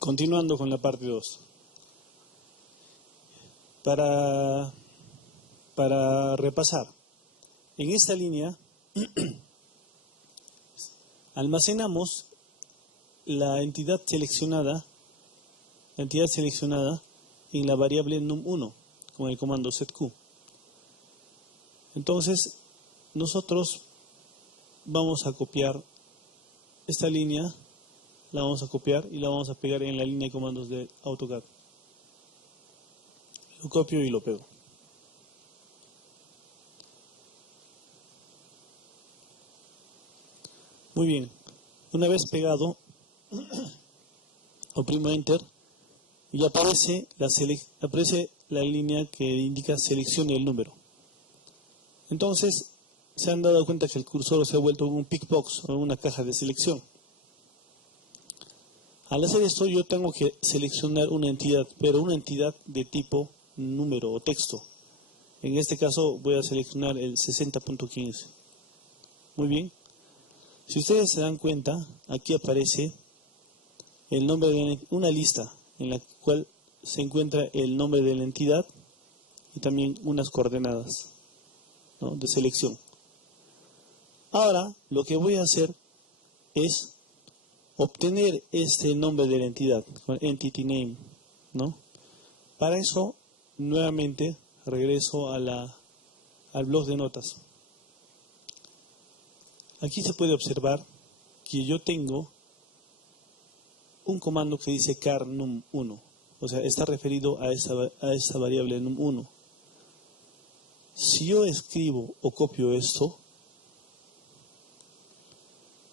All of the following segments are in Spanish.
Continuando con la parte 2. Para repasar, en esta línea almacenamos la entidad seleccionada en la variable num1 con el comando setq. Entonces, nosotros vamos a copiar esta línea, la vamos a copiar y la vamos a pegar en la línea de comandos de AutoCAD. Lo copio y lo pego. Muy bien, una vez pegado, oprimo Enter y aparece la línea que indica seleccione el número. Entonces, se han dado cuenta que el cursor se ha vuelto un pickbox o una caja de selección. Al hacer esto yo tengo que seleccionar una entidad, pero una entidad de tipo número o texto. En este caso voy a seleccionar el 60.15. Muy bien. Si ustedes se dan cuenta, aquí aparece el nombre de una lista en la cual se encuentra el nombre de la entidad y también unas coordenadas, ¿no?, de selección. Ahora lo que voy a hacer es obtener este nombre de la entidad con entity name, ¿no? Para eso nuevamente regreso al blog de notas. Aquí se puede observar que yo tengo un comando que dice car num1, o sea, está referido a esa variable num1. Si yo escribo o copio esto,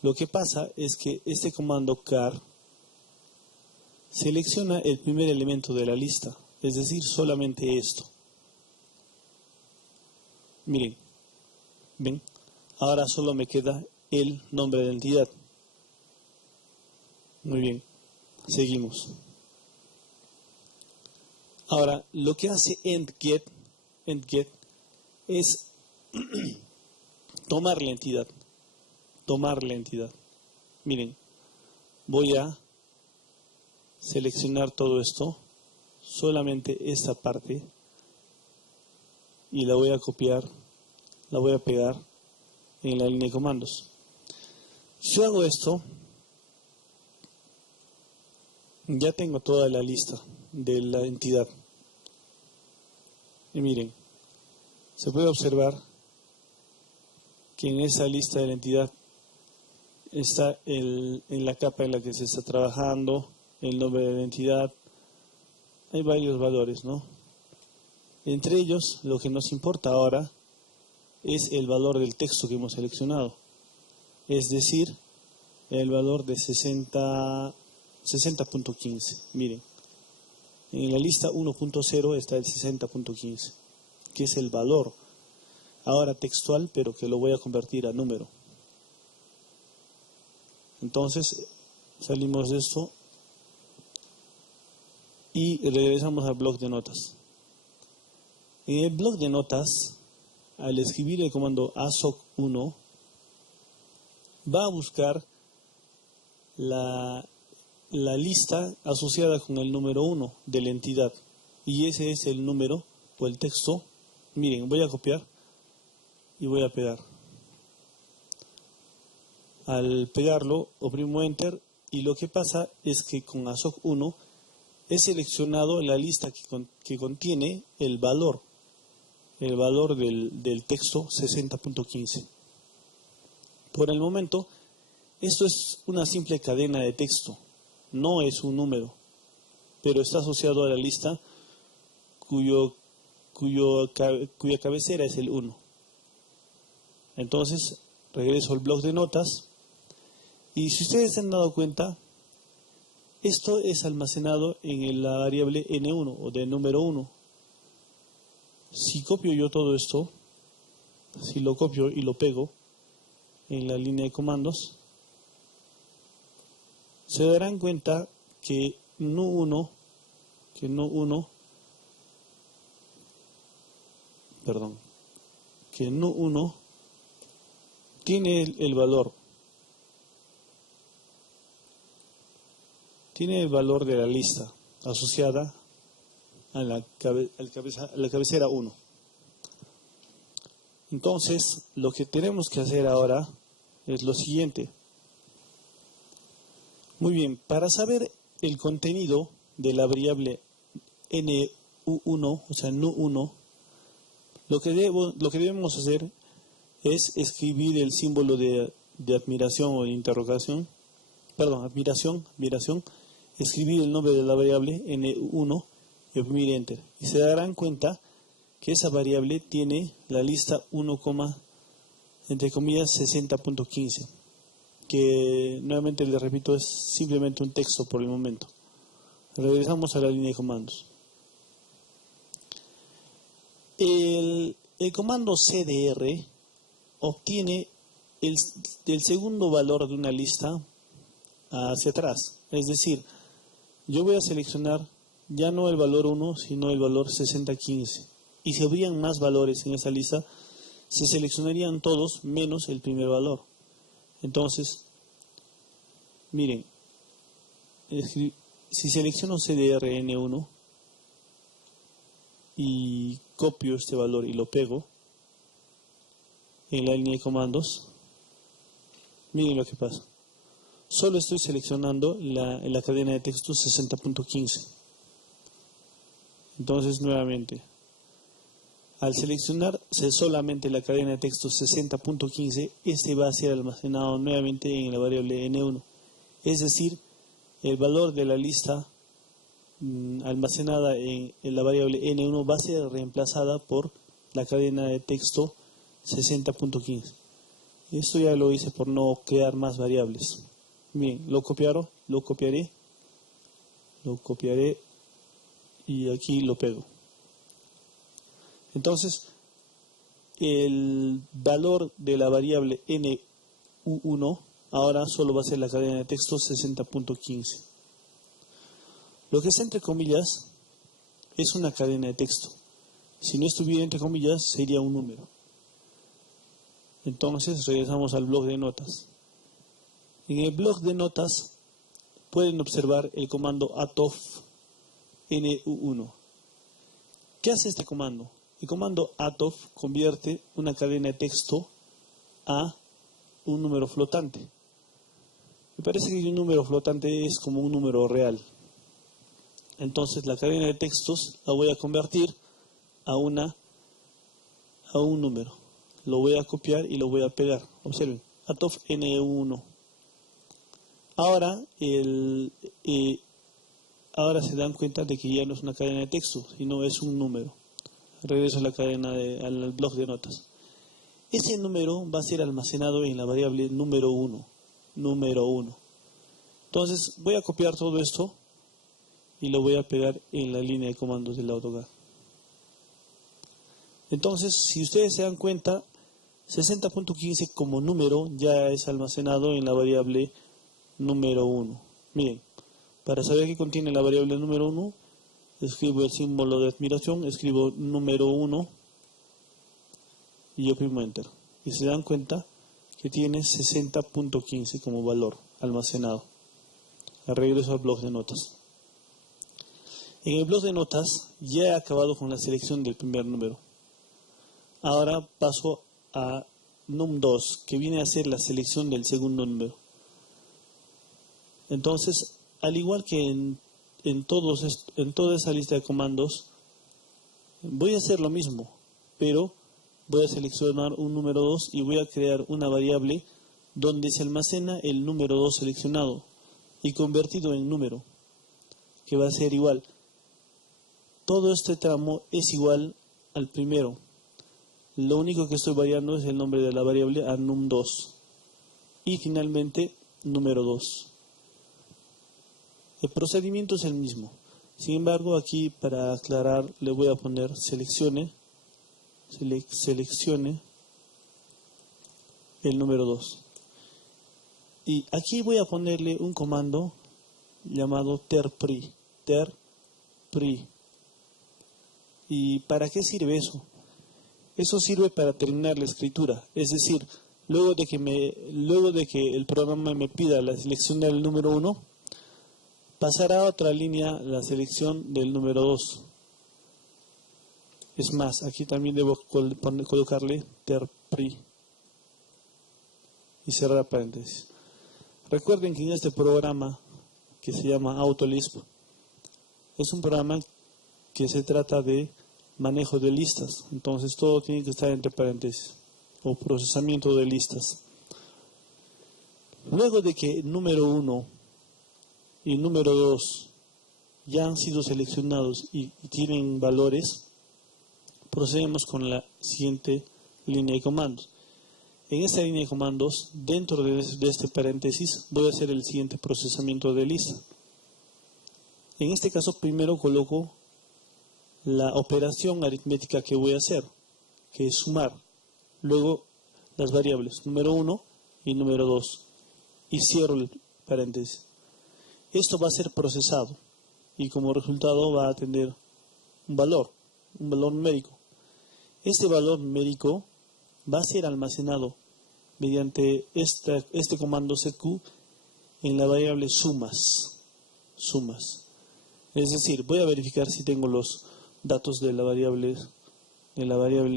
lo que pasa es que este comando car selecciona el primer elemento de la lista, es decir, solamente esto. Miren, ¿ven? Ahora solo me queda el nombre de la entidad. Muy bien, seguimos. Ahora, lo que hace endget es tomar la entidad. Miren, voy a seleccionar todo esto, solamente esta parte, y la voy a copiar, la voy a pegar en la línea de comandos. Si yo hago esto, ya tengo toda la lista de la entidad. Y miren, se puede observar que en esa lista de la entidad está en la capa en la que se está trabajando, el nombre de la entidad. Hay varios valores, ¿no? Entre ellos, lo que nos importa ahora es el valor del texto que hemos seleccionado, es decir, el valor de 60.15. Miren, en la lista 1.0 está el 60.15, que es el valor ahora textual, pero que lo voy a convertir a número. Entonces, salimos de esto y regresamos al bloc de notas. En el bloc de notas, al escribir el comando ASOC1, va a buscar la lista asociada con el número 1 de la entidad. Y ese es el número o el texto. Miren, voy a copiar y voy a pegar. Al pegarlo, oprimo Enter y lo que pasa es que con ASOC1 he seleccionado la lista que contiene el valor del texto 60.15. Por el momento, esto es una simple cadena de texto, no es un número, pero está asociado a la lista cuya cabecera es el 1. Entonces, regreso al bloc de notas. Y si ustedes se han dado cuenta, esto es almacenado en la variable n1 o de número 1. Si copio yo todo esto, si lo copio y lo pego en la línea de comandos, se darán cuenta que nu1 tiene el valor tiene el valor de la lista asociada a la cabecera 1. Entonces, lo que tenemos que hacer ahora es lo siguiente. Muy bien, para saber el contenido de la variable NU1, o sea, NU1, lo que debemos hacer es escribir el símbolo de admiración o de interrogación, admiración, escribir el nombre de la variable NU1 y oprimir Enter. Y se darán cuenta que esa variable tiene la lista 1, entre comillas 60.15, que nuevamente les repito es simplemente un texto por el momento. Regresamos a la línea de comandos. El comando CDR obtiene el segundo valor de una lista hacia atrás. Es decir, yo voy a seleccionar ya no el valor 1, sino el valor 6015. Y si habrían más valores en esa lista, se seleccionarían todos menos el primer valor. Entonces, miren, si selecciono CDRN1 y copio este valor y lo pego en la línea de comandos, miren lo que pasa. Solo estoy seleccionando la cadena de texto 60.15. Entonces, nuevamente, al seleccionarse solamente la cadena de texto 60.15, este va a ser almacenado nuevamente en la variable N1. Es decir, el valor de la lista almacenada en la variable N1 va a ser reemplazada por la cadena de texto 60.15. Esto ya lo hice por no crear más variables. Bien, lo copiaré y aquí lo pego. Entonces, el valor de la variable NU1 ahora solo va a ser la cadena de texto 60.15. Lo que está entre comillas es una cadena de texto. Si no estuviera entre comillas, sería un número. Entonces, regresamos al bloc de notas. En el bloc de notas pueden observar el comando atof NU1. ¿Qué hace este comando? El comando atof convierte una cadena de texto a un número flotante. Me parece que un número flotante es como un número real. Entonces la cadena de textos la voy a convertir a un número. Lo voy a copiar y lo voy a pegar. Observen, atof NU1. Ahora se dan cuenta de que ya no es una cadena de texto, sino es un número. Regreso a la cadena al bloc de notas. Ese número va a ser almacenado en la variable número 1. Entonces voy a copiar todo esto y lo voy a pegar en la línea de comandos del AutoCAD. Entonces, si ustedes se dan cuenta, 60.15 como número ya es almacenado en la variable número 1. Miren, para saber qué contiene la variable número 1, escribo el símbolo de admiración, escribo número 1 y oprimo Enter. Y se dan cuenta que tiene 60.15 como valor almacenado. Regreso al bloc de notas. En el bloc de notas ya he acabado con la selección del primer número. Ahora paso a num2, que viene a ser la selección del segundo número. Entonces, al igual que en toda esa lista de comandos, voy a hacer lo mismo, pero voy a seleccionar un número 2 y voy a crear una variable donde se almacena el número 2 seleccionado y convertido en número, que va a ser igual. Todo este tramo es igual al primero. Lo único que estoy variando es el nombre de la variable a num2. Y finalmente, número 2. El procedimiento es el mismo. Sin embargo, aquí para aclarar le voy a poner seleccione el número 2. Y aquí voy a ponerle un comando llamado terpri. ¿Y para qué sirve eso? Eso sirve para terminar la escritura. Es decir, luego de que el programa me pida la selección del número 1, pasará a otra línea la selección del número 2. Es más, aquí también debo colocarle terpri y cerrar paréntesis. Recuerden que en este programa que se llama AutoLisp es un programa que se trata de manejo de listas, entonces todo tiene que estar entre paréntesis o procesamiento de listas. Luego de que número 1 y número 2 ya han sido seleccionados y tienen valores, procedemos con la siguiente línea de comandos. En esta línea de comandos, dentro de este paréntesis, voy a hacer el siguiente procesamiento de lista. En este caso, primero coloco la operación aritmética que voy a hacer, que es sumar. Luego, las variables número 1 y número 2. Y cierro el paréntesis. Esto va a ser procesado y como resultado va a tener un valor numérico. Este valor numérico va a ser almacenado mediante este comando setq en la variable sumas. Es decir, voy a verificar si tengo los datos de la variable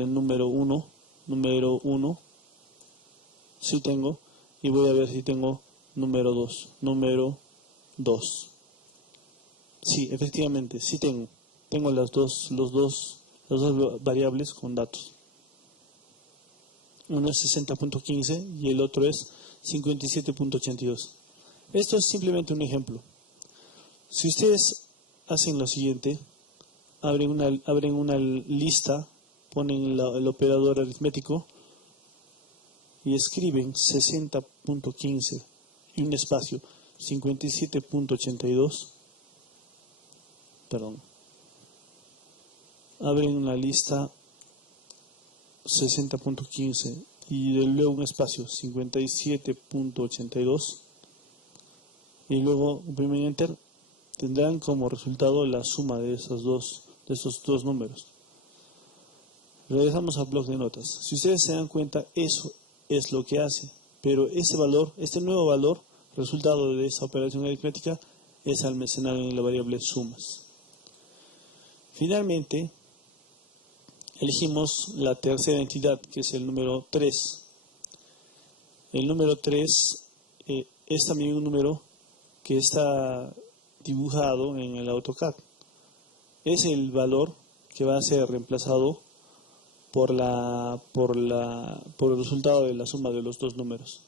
número 1, sí tengo, y voy a ver si tengo número 2. Sí, efectivamente, sí tengo las dos variables con datos. Uno es 60.15 y el otro es 57.82. Esto es simplemente un ejemplo. Si ustedes hacen lo siguiente, abren una lista, ponen el operador aritmético y escriben 60.15 y un espacio 57.82. Abren una lista 60.15 y luego un espacio 57.82 y luego oprimen enter, tendrán como resultado la suma de estos dos números. Regresamos al bloc de notas. Si ustedes se dan cuenta, eso es lo que hace, pero este nuevo valor, resultado de esa operación aritmética, es almacenado en la variable sumas. Finalmente, elegimos la tercera entidad, que es el número 3. El número 3 es también un número que está dibujado en el AutoCAD. Es el valor que va a ser reemplazado por el resultado de la suma de los dos números.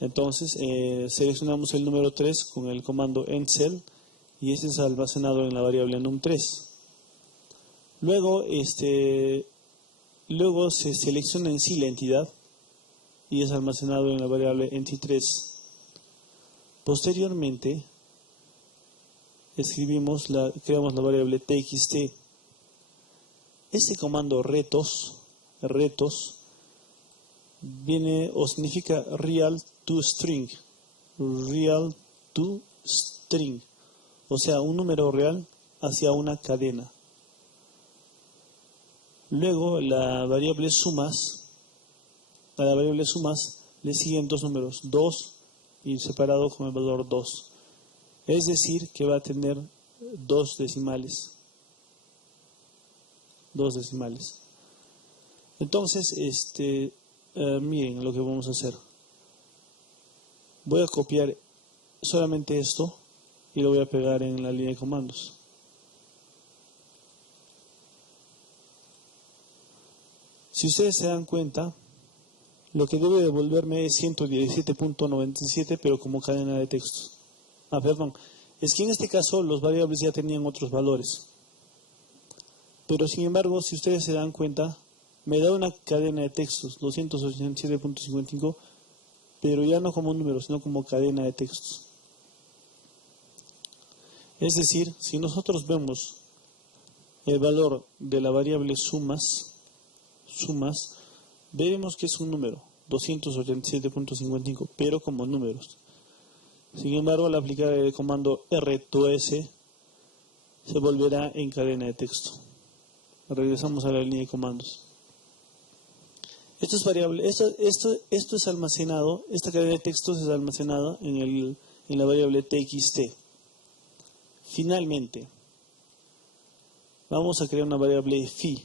Entonces, seleccionamos el número 3 con el comando endCell y este es almacenado en la variable num3. Luego se selecciona en sí la entidad y es almacenado en la variable enti3. Posteriormente, creamos la variable txt. Este comando retos viene o significa real to string, o sea, un número real hacia una cadena. Luego a la variable sumas le siguen dos números, 2 y separado con el valor 2. Es decir, que va a tener dos decimales. Entonces, miren lo que vamos a hacer. Voy a copiar solamente esto y lo voy a pegar en la línea de comandos. Si ustedes se dan cuenta, lo que debe devolverme es 117.97, pero como cadena de textos. Es que en este caso los variables ya tenían otros valores. Pero sin embargo, si ustedes se dan cuenta, me da una cadena de textos, 287.55, pero ya no como número, sino como cadena de textos. Es decir, si nosotros vemos el valor de la variable sumas, veremos que es un número, 287.55, pero como números. Sin embargo, al aplicar el comando rtos, se volverá en cadena de texto. Regresamos a la línea de comandos. Esto es almacenado, esta cadena de textos es almacenada en en la variable txt. Finalmente, vamos a crear una variable phi.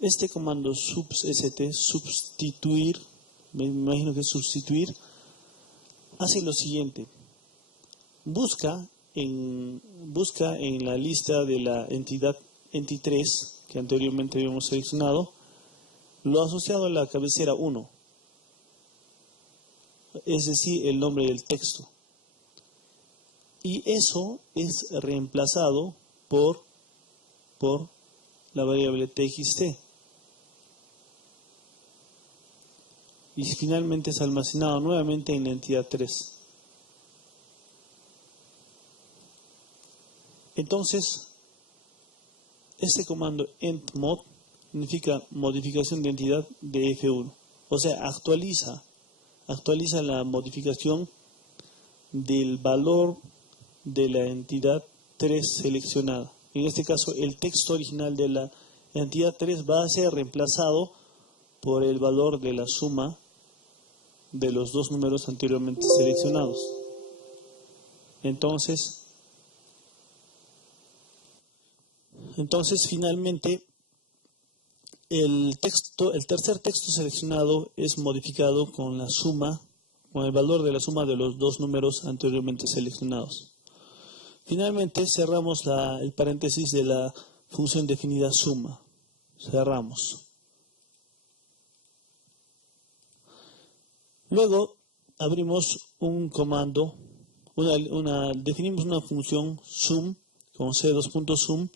Este comando subst, sustituir, me imagino que es sustituir, hace lo siguiente. Busca en la lista de la entidad enti3 que anteriormente habíamos seleccionado, lo asociado a la cabecera 1, es decir, el nombre del texto. Y eso es reemplazado por la variable txt. Y finalmente es almacenado nuevamente en la entidad 3. Entonces, este comando entMod significa modificación de entidad de F1. O sea, actualiza la modificación del valor de la entidad 3 seleccionada. En este caso, el texto original de la entidad 3 va a ser reemplazado por el valor de la suma de los dos números anteriormente seleccionados. Entonces finalmente el tercer texto seleccionado es modificado con el valor de la suma de los dos números anteriormente seleccionados. Finalmente cerramos el paréntesis de la función definida suma. Cerramos. Luego abrimos un comando, definimos una función sum con c2.sum.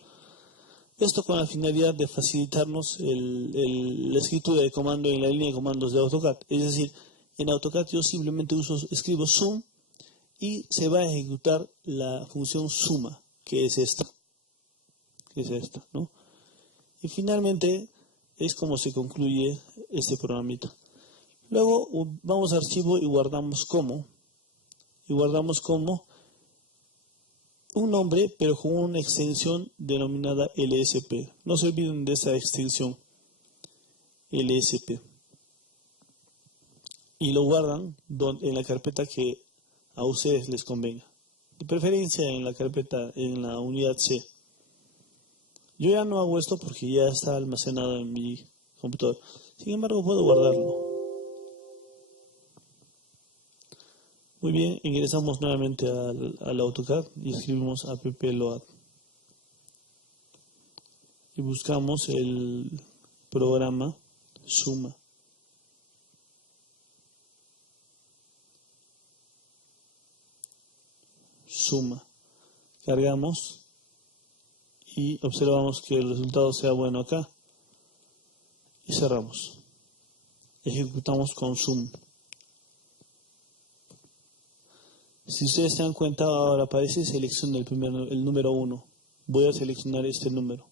Esto con la finalidad de facilitarnos la escritura de comando en la línea de comandos de AutoCAD. Es decir, en AutoCAD yo simplemente escribo sum y se va a ejecutar la función suma, que es esta, ¿no? Y finalmente es como se concluye este programita. Luego vamos a archivo y guardamos como un nombre, pero con una extensión denominada LSP. No se olviden de esa extensión LSP. Y lo guardan en la carpeta que a ustedes les convenga. De preferencia en la unidad C. Yo ya no hago esto porque ya está almacenado en mi computador. Sin embargo, puedo guardarlo. Muy bien, ingresamos nuevamente al AutoCAD y escribimos appload. Y buscamos el programa suma. Cargamos y observamos que el resultado sea bueno acá. Y cerramos. Ejecutamos con sum. Si ustedes se dan cuenta, ahora aparece selección el número 1. Voy a seleccionar este número.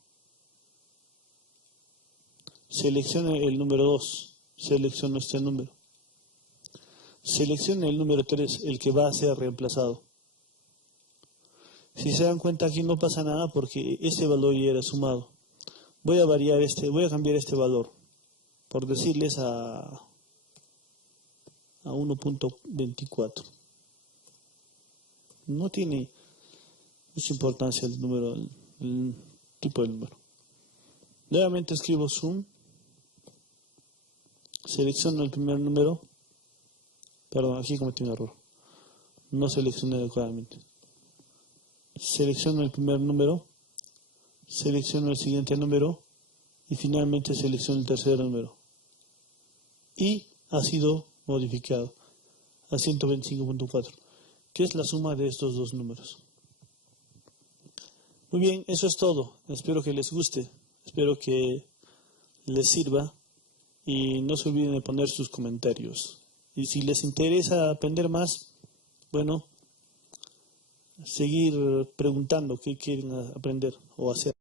Seleccione el número 2. Selecciono este número. Seleccione el número 3, el que va a ser reemplazado. Si se dan cuenta, aquí no pasa nada porque este valor ya era sumado. Voy a cambiar este valor, por decirles a 1.24. No tiene mucha importancia el tipo de número. Nuevamente escribo sum, selecciono el primer número, perdón, aquí cometí un error, no seleccioné adecuadamente. Selecciono el primer número, selecciono el siguiente número y finalmente selecciono el tercer número. Y ha sido modificado a 125.4. que es la suma de estos dos números. Muy bien, eso es todo. Espero que les guste, espero que les sirva y no se olviden de poner sus comentarios. Y si les interesa aprender más, bueno, seguir preguntando qué quieren aprender o hacer.